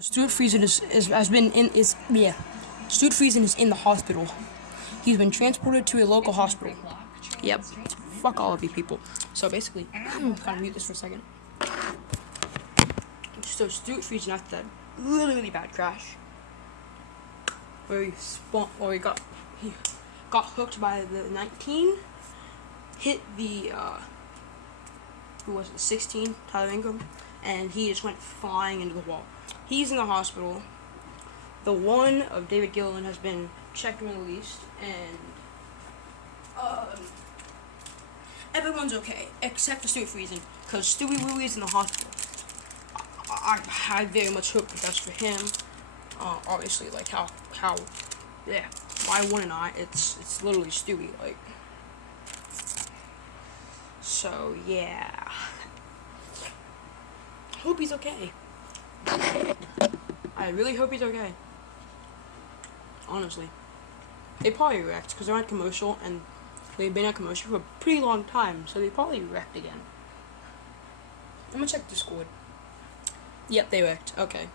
Stuart Freisen Stuart Freisen is in the hospital. He's been transported to a local hospital. Yep. Fuck all of you people. So basically, I'm gonna mute this for a second. So Stuart Freisen after that really bad crash, where he got hooked by the 19, hit the 16, Tyler Ingram, and he just went flying into the wall. He's in the hospital. The one of David Gilliland has been checked and released, and everyone's okay except for Stuart Freisen, because Stewie Willie's in the hospital. I very much hope the best for him. Obviously, like yeah. Why wouldn't I? It's literally Stewie, like. So yeah. Hope he's okay. I really hope he's okay. Honestly. They probably wrecked because they're on commercial and they've been on commercial for a pretty long time, so they probably wrecked again. I'm gonna check Discord. Yep, they wrecked. Okay.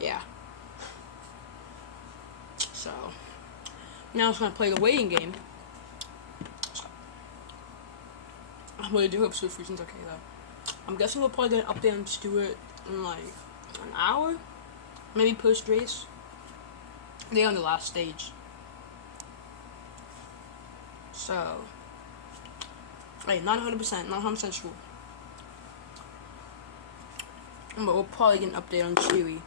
Yeah. So now I'm just gonna play the waiting game. I really do hope Stuart Friesen's okay though. I'm guessing we'll probably get an update on Stuart in like an hour, maybe post race. They're on the last stage, so like not 100% sure. But we'll probably get an update on Stewie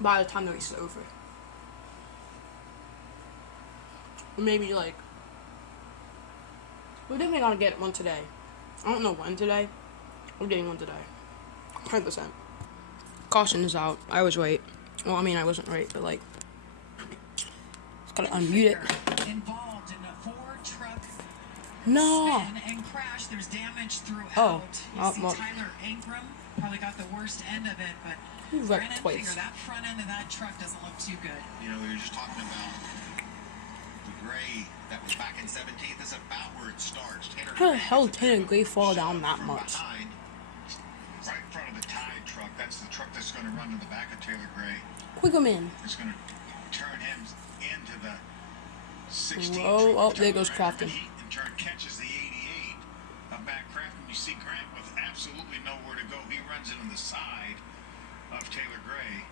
by the time the race is over. Maybe like we're definitely gonna get one today. I don't know when today. We're getting one today. 100%. Caution is out. I was right. Well, I mean, I wasn't right, but like, just gotta unmute it. Involved in a Ford truck no. spin and crash. There's damage throughout. Oh. You see Tyler Ingram probably got the worst end of it, but he wrecked twice. That front end of that truck doesn't look too good. You know, we were just talking about the gray that was back in 17th. This is about where it starts. How the hell did Taylor Gray fall down that much? Behind, right in front of the Tide truck. That's the truck that's going to run to the back of Taylor Gray. Quick him in. It's going to turn him into the 16. Whoa, oh, there goes Crafton. In turn catches the 88 of Matt Crafton. You see Grant with absolutely nowhere to go. He runs into the side of Taylor Gray.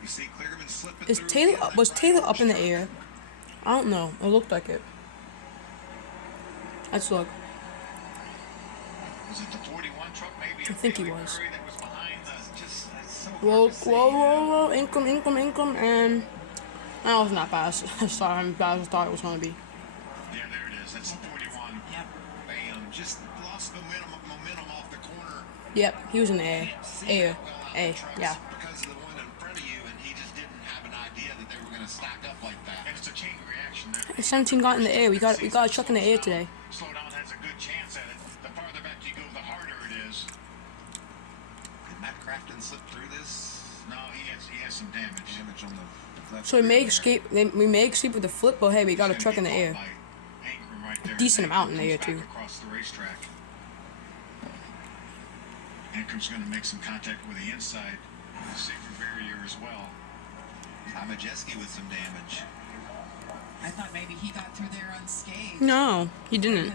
You see Clearman slipping through. Was Taylor up in the air? I don't know. It looked like it. Let's look. Was it the 41 truck maybe? I think he was. That was behind the, Whoa. Income, and that wasn't that fast. Sorry, I'm bad as I thought it was going to be. Yeah, there it is. That's the 41. Yep. Bam. Just lost momentum off the corner. Yep, he was in the air. Yeah. Because of the one in front of you, and he just didn't have an idea that they were going to stack up like that. And it's a chain reaction. 17 got in the air. We got a truck in the air today. Slow down has a good chance at it. The farther back you go, the harder it is. Did Matt Crafton slip through this? No, he has some damage on the left. So we may escape. We may escape with the flip, but hey, we got a truck in the air. A decent amount in the air too. Across the racetrack. Ankram's going to make some contact with the inside of the safer barrier as well. Majeski with some damage. I thought maybe he got through there unscathed. No, he didn't.